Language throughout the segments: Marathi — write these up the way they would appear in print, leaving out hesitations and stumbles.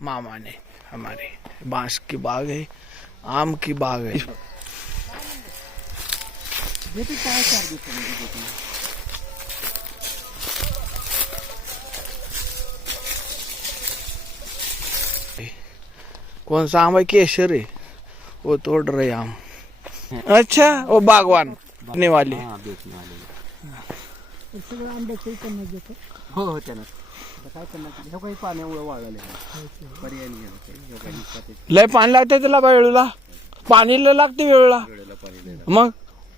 मामा ने हमारे बांस की बाग है, आम की बाग है। कौन सा आम है? केसर है, वो तोड़ रहे आम। अच्छा, वो बागवान बेचने वाले। हो हो त्यानं आता काय करणार हे काही पाण्यामुळे वाळले पर्याय नाही लय पाणी लागते त्याला वेळेला, पाणी लय लागते वेळेला। मग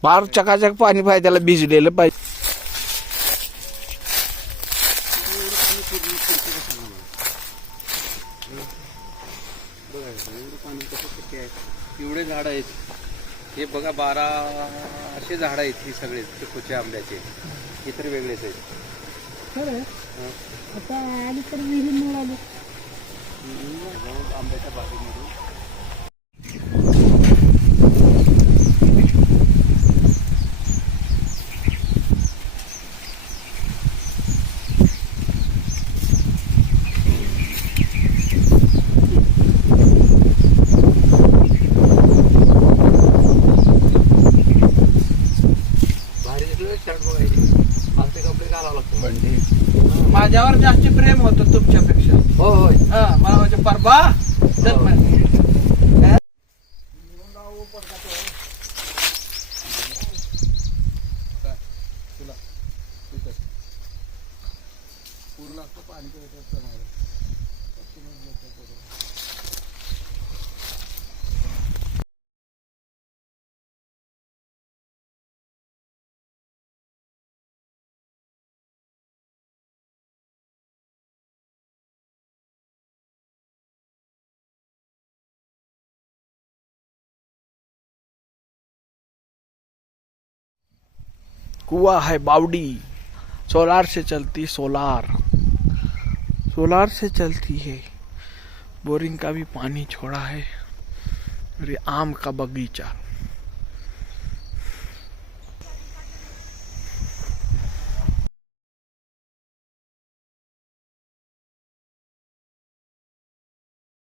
फार चकाचक पाणी पाहिजे त्याला, भिजलेलं पाहिजे। एवढे झाड आहेत हे बघा, 12 असे झाड आहेत ही सगळे चिकूच्या आंब्याचे, इतर वेगळेच आहेत। आता आली तर विहीर मिळाली आंब्याच्या बागेमध्ये माझ्यावर जास्त प्रेम होतं तुमच्यापेक्षा। हो होय मला म्हणजे परबा कुआ है बावड़ी, सोलार से चलती, सोलार से चलती है। बोरिंग का भी पानी छोड़ा है। और ये आम का बगीचा।